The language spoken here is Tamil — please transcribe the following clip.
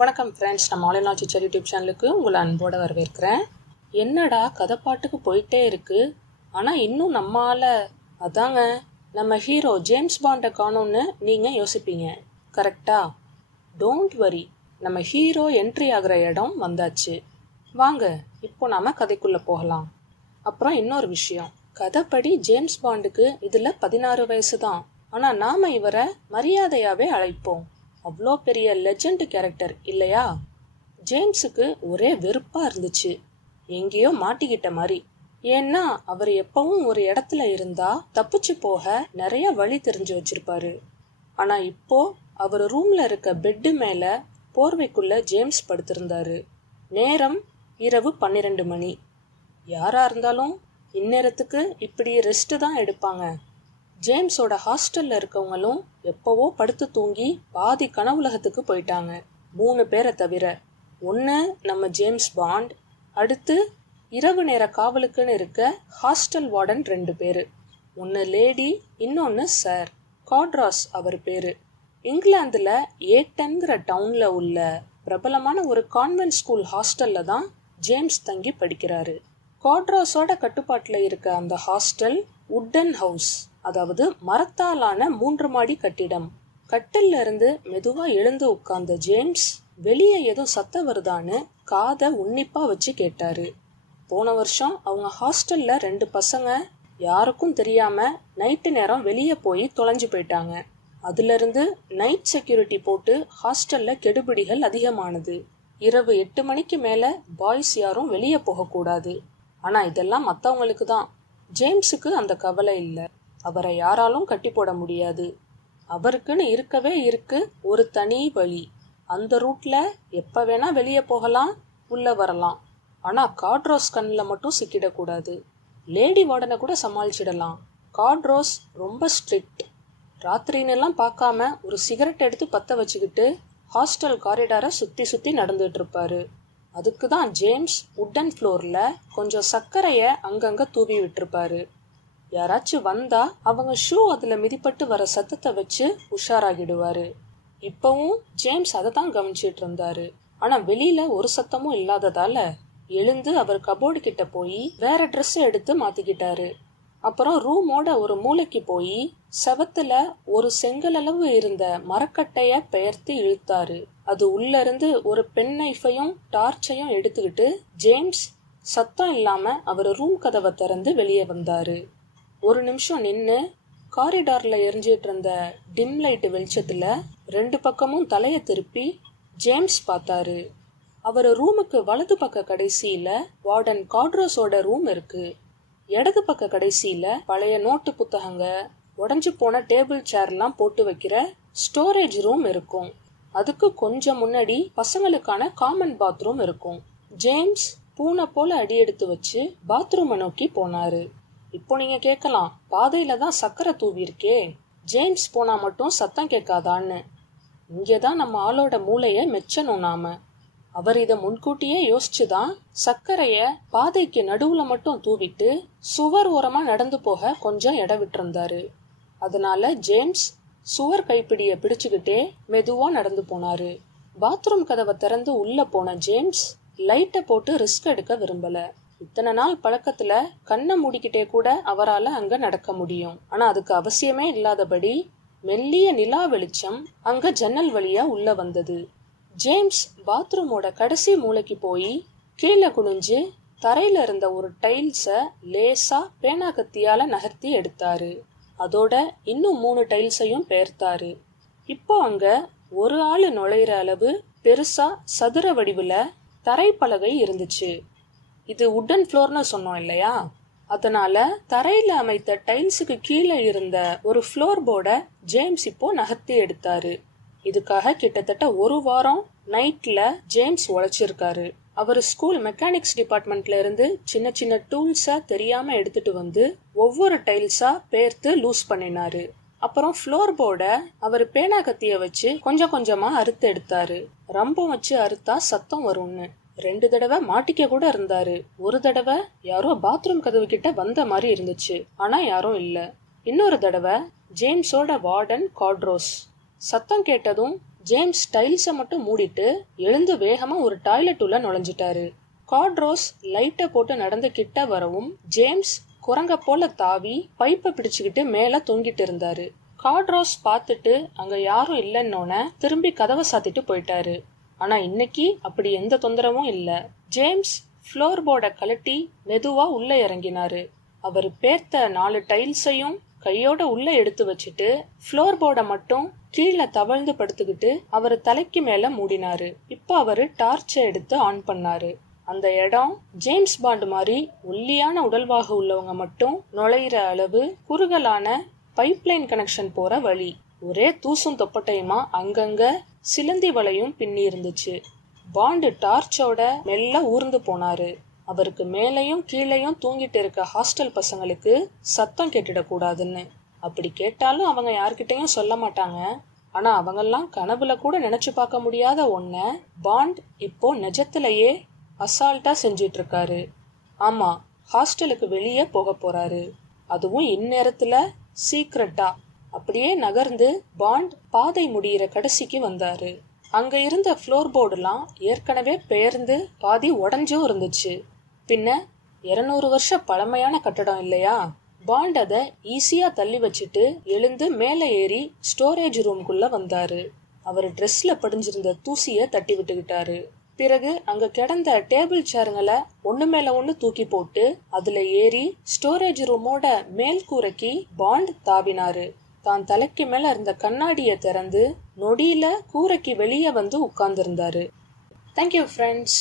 வணக்கம் ஃப்ரெண்ட்ஸ், நம்ம all in all teacher YouTube சேனலுக்கு உங்களை அன்போடு வரவேற்கிறேன். என்னடா கதை பாட்டுக்கு போயிட்டே இருக்கு, ஆனால் இன்னும் நம்மால் அதாங்க நம்ம ஹீரோ ஜேம்ஸ் பாண்டை காணோன்னு நீங்கள் யோசிப்பீங்க. கரெக்டா? டோன்ட் வரி, நம்ம ஹீரோ என்ட்ரி ஆகிற இடம் வந்தாச்சு. வாங்க இப்போ நாம் கதைக்குள்ளே போகலாம். அப்புறம் இன்னொரு விஷயம், கதைப்படி ஜேம்ஸ் பாண்டுக்கு இதில் 16 வயசு தான். ஆனால் நாம் இவரை மரியாதையாகவே அழைப்போம். அவ்வளோ பெரிய லெஜண்ட் கேரக்டர் இல்லையா? ஜேம்ஸுக்கு ஒரே வெறுப்பாக இருந்துச்சு, எங்கேயோ மாட்டிக்கிட்ட மாதிரி. ஏன்னா அவர் எப்பவும் ஒரு இடத்துல இருந்தா தப்பிச்சு போக நிறைய வழி தெரிஞ்சு வச்சிருப்பாரு. ஆனால் இப்போ அவர் ரூம்ல இருக்க பெட்டு மேலே போர்வைக்குள்ள ஜேம்ஸ் படுத்திருந்தாரு. நேரம் இரவு 12 மணி. யாரா இருந்தாலும் இந்நேரத்துக்கு இப்படி ரெஸ்ட் தான் எடுப்பாங்க. ஜேம்ஸோட ஹாஸ்டல்ல இருக்கவங்களும் எப்பவோ படுத்து தூங்கி பாதி கனவுலகத்துக்கு போயிட்டாங்க, 3 பேரை தவிர. ஒன்று நம்ம ஜேம்ஸ் பாண்ட், அடுத்து இரவு நேர காவலுக்குன்னு இருக்க ஹாஸ்டல் வார்டன் 2 பேர். ஒன்று லேடி, இன்னொன்று சார் காட்ராஸ் அவர் பேர். இங்கிலாந்தில் ஏட்டன்கிற டவுனில் உள்ள பிரபலமான ஒரு கான்வென்ட் ஸ்கூல் ஹாஸ்டலில் தான் ஜேம்ஸ் தங்கி படிக்கிறாரு. காட்ராஸோட கட்டுப்பாட்டில் இருக்க அந்த ஹாஸ்டல் உட்டன் ஹவுஸ், அதாவது மரத்தாலான 3 மாடி கட்டிடம். கட்டில்ல இருந்து மெதுவா எழுந்து உட்கார்ந்த ஜேம்ஸ் வெளியே ஏதோ சத்தம் வருதான்னு காதை உன்னிப்பா வச்சு கேட்டாரு. போன வருஷம் அவங்க ஹாஸ்டல்ல 2 பசங்க யாருக்கும் தெரியாம நைட்டு நேரம் வெளியே போய் தொலைஞ்சு போயிட்டாங்க. அதுல இருந்து நைட் செக்யூரிட்டி போட்டு ஹாஸ்டல்ல கெடுபிடிகள் அதிகமானது. இரவு 8 மணிக்கு மேல பாய்ஸ் யாரும் வெளியே போகக்கூடாது. ஆனா இதெல்லாம் மற்றவங்களுக்கு தான். ஜேம்ஸுக்கு அந்த கவலை இல்லை. அவரை யாராலும் கட்டி போட முடியாது. அவருக்குன்னு இருக்கவே இருக்கு ஒரு தனி வழி. அந்த ரூட்ல எப்ப வேணா வெளியே போகலாம், உள்ள வரலாம். ஆனா காட்ரோஸ் கண்ணில் மட்டும் சிக்கிடக்கூடாது. லேடி வார்டனை கூட சமாளிச்சிடலாம். காட்ரோஸ் ரொம்ப ஸ்ட்ரிக்ட். ராத்திரின்னெல்லாம் பார்க்காம ஒரு சிகரெட் எடுத்து பற்ற வச்சுக்கிட்டு ஹாஸ்டல் காரிடாரை சுற்றி சுற்றி நடந்துட்டு இருப்பாரு. அதுக்கு தான் ஜேம்ஸ் உட்டன் ஃப்ளோர்ல கொஞ்சம் சர்க்கரையை அங்கங்கே தூவி விட்டுருப்பாரு. யாராச்சும் வந்தா அவங்க ஷூ அதுல மிதிப்பட்டு வர சத்தத்தை வச்சு உஷாராகிடுவாரு. இப்பவும் ஜேம்ஸ் அதை தான் கவனிச்சிட்டு இருந்தாரு. ஆனா வெளியில ஒரு சத்தமும் இல்லாததால எழுந்து அவர் கபோர்டு கிட்ட போய் வேற ட்ரெஸ் எடுத்து மாத்திக்கிட்டாரு. அப்புறம் ரூமோட ஒரு மூளைக்கு போய் செவத்துல ஒரு செங்கலளவு இருந்த மரக்கட்டைய பெயர்த்து இழுத்தாரு. அது உள்ள இருந்து ஒரு பென் நைஃபையும் டார்ச்சையும் எடுத்துக்கிட்டு ஜேம்ஸ் சத்தம் இல்லாம அவர் ரூம் கதவை திறந்து வெளியே வந்தாரு. ஒரு நிமிஷம் நின்று காரிடார்ல எரிஞ்சிட்டு இருந்த டிம் லைட் வெளிச்சத்துல 2 பக்கமும் தலையை திருப்பி ஜேம்ஸ் பார்த்தாரு. அவர் ரூமுக்கு வலது பக்க கடைசியில வார்டன் காட்ரோஸோட ரூம் இருக்கு. இடது பக்க கடைசியில பழைய நோட்டு புத்தகங்க, உடஞ்சு போன டேபிள் சேர்லாம் போட்டு வைக்கிற ஸ்டோரேஜ் ரூம் இருக்கும். அதுக்கு கொஞ்சம் முன்னாடி பசங்களுக்கான காமன் பாத்ரூம் இருக்கும். ஜேம்ஸ் பூனை போல அடி எடுத்து வச்சு பாத்ரூமை நோக்கி போனாரு. இப்போ நீங்க கேட்கலாம், பாதையில தான் சக்கரை தூவி இருக்கே, ஜேம்ஸ் போனா மட்டும் சத்தம் கேட்காதான்னு. இங்கேதான் நம்ம ஆளோட மூளைய மெச்சணும் நாம. அவர் இதை முன்கூட்டியே யோசிச்சுதான் சர்க்கரைய பாதைக்கு நடுவுல மட்டும் தூவிட்டு சுவர் ஓரமா நடந்து போக கொஞ்சம் இடம் விட்டிருந்தாரு. அதனால ஜேம்ஸ் சுவர் கைப்பிடிய பிடிச்சுக்கிட்டே மெதுவா நடந்து போனாரு. பாத்ரூம் கதவை திறந்து உள்ள போன ஜேம்ஸ் லைட்டை போட்டு ரிஸ்க் எடுக்க விரும்பல. இத்தனை நாள் பழக்கத்துல கண்ணை மூடிக்கிட்டே கூட அவரால் அங்க நடக்க முடியும். ஆனா அதுக்கு அவசியமே இல்லாதபடி மெல்லிய நிலா வெளிச்சம் அங்க ஜன்னல் வழியா உள்ள வந்தது. ஜேம்ஸ் பாத்ரூமோட கடைசி மூளைக்கு போய் கீழே குனிஞ்சு தரையில இருந்த ஒரு டைல்ஸை லேசா பேனா கத்தியால நகர்த்தி எடுத்தாரு. அதோட இன்னும் 3 டைல்ஸையும் பெயர்த்தாரு. இப்போ அங்க ஒரு ஆளு நுழையிற அளவு பெருசா சதுர வடிவுல தரைப்பலகை இருந்துச்சு. இது உட்டன் ஃப்ளோர்னு சொன்னோம் இல்லையா? அதனால தரையில அமைத்த டைல்ஸுக்கு கீழே இருந்த ஒரு ஃப்ளோர் போர்டை ஜேம்ஸ் இப்போ நகர்த்தி எடுத்தாரு. இதுக்காக கிட்டத்தட்ட 1 வாரம் நைட்ல ஜேம்ஸ் உழைச்சிருக்காரு. அவர் ஸ்கூல் மெக்கானிக்ஸ் டிபார்ட்மெண்ட்ல இருந்து சின்ன சின்ன டூல்ஸை தெரியாம எடுத்துட்டு வந்து ஒவ்வொரு டைல்ஸா பேர்த்து லூஸ் பண்ணினாரு. அப்புறம் ஃப்ளோர் போர்டை அவர் பேனா கத்திய வச்சு கொஞ்சம் கொஞ்சமா அறுத்து எடுத்தாரு. ரம்பம் வச்சு அறுத்தா சத்தம் வரும்னு 2 தடவை மாட்டிக்க கூட இருந்தாரு. ஒரு தடவை யாரோ பாத்ரூம் கதவு கிட்ட வந்த மாதிரி இருந்துச்சு, ஆனா யாரும் இல்ல. இன்னொரு தடவை ஜேம்ஸோட வார்டன் காட்ரோஸ். சத்தம் கேட்டதும் ஜேம்ஸ் டைல்ஸை மட்டும் மூடிட்டு எழுந்து வேகமா ஒரு டாய்லெட் உள்ள நுழைஞ்சிட்டாரு. காட்ரோஸ் லைட்டை போட்டு நடந்து கிட்ட வரவும் ஜேம்ஸ் குரங்க போல தாவி பைப்பை பிடிச்சுக்கிட்டு மேல தொங்கிட்டு இருந்தாரு. காட்ரோஸ் பார்த்துட்டு அங்க யாரும் இல்லைன்னொன்னே திரும்பி கதவை சாத்திட்டு போயிட்டாரு. ஆனா இன்னைக்கு அப்படி எந்த தொந்தரவும் இல்ல. ஜேம்ஸ் ஃப்ளோர் போர்டை கழட்டி மெதுவா உள்ள இறங்கினாரு. அவர் பேர்த்த 4 டைல்ஸையும் கையோட உள்ள எடுத்து வச்சுட்டு ஃப்ளோர் போர்டை மட்டும் கீழே தவழ்ந்து படுத்துக்கிட்டு அவர் தலைக்கு மேல மூடினாரு. இப்ப அவரு டார்ச்சை எடுத்து ஆன் பண்ணாரு. அந்த இடம் ஜேம்ஸ் பாண்ட் மாதிரி ஒல்லியான உடல்வாக உள்ளவங்க மட்டும் நுழையிற அளவு குறுகலான பைப்லைன் கனெக்ஷன் போற வழி. ஒரே தூசும் தொப்பட்டையுமா அங்கங்க சிலந்தி வலையும் பின்னி இருந்துச்சு. பாண்டு டார்ச்சோட மெல்ல ஊர்ந்து போனாரு. அவருக்கு மேலையும் கீழையும் தூங்கிட்டு இருக்க ஹாஸ்டல் பசங்களுக்கு சத்தம் கேட்டுடக்கூடாதுன்னு. அப்படி கேட்டாலும் அவங்க யார்கிட்டையும் சொல்ல மாட்டாங்க. ஆனா அவங்கெல்லாம் கனவுல கூட நினைச்சு பார்க்க முடியாத ஒன்ன பாண்ட் இப்போ நிஜத்திலேயே அசால்ட்டா செஞ்சிட்டு இருக்காரு. ஆமா, ஹாஸ்டலுக்கு வெளியே போக போறாரு. அதுவும் இந்நேரத்துல சீக்ரெட்டா. அப்படியே நகர்ந்து பாண்ட் பாதை முடியிற கடைசிக்கு வந்தாரு. அங்க இருந்த ஃப்ளோர் போர்டுலாம் ஏற்கனவே பெயர்ந்து பாதி உடஞ்சும் இருந்துச்சு. பின்ன 200 வருஷ பழமையான கட்டடம் இல்லையா? பாண்ட் அதை ஈஸியா தள்ளி வச்சுட்டு எழுந்து மேலே ஏறி ஸ்டோரேஜ் ரூம்குள்ள வந்தாரு. அவர் ட்ரெஸ்ல படிஞ்சிருந்த தூசிய தட்டி விட்டுக்கிட்டாரு. பிறகு அங்க கிடந்த டேபிள் சேருங்களை ஒண்ணு மேல ஒண்ணு தூக்கி போட்டு அதுல ஏறி ஸ்டோரேஜ் ரூமோட மேல் கூரைக்கு பாண்ட் தாவினாரு. தான் தலைக்கு மேல இருந்த கண்ணாடியை திறந்து நொடியில கூரைக்கு வெளியே வந்து உட்கார்ந்திருந்தாரு. Thank you friends.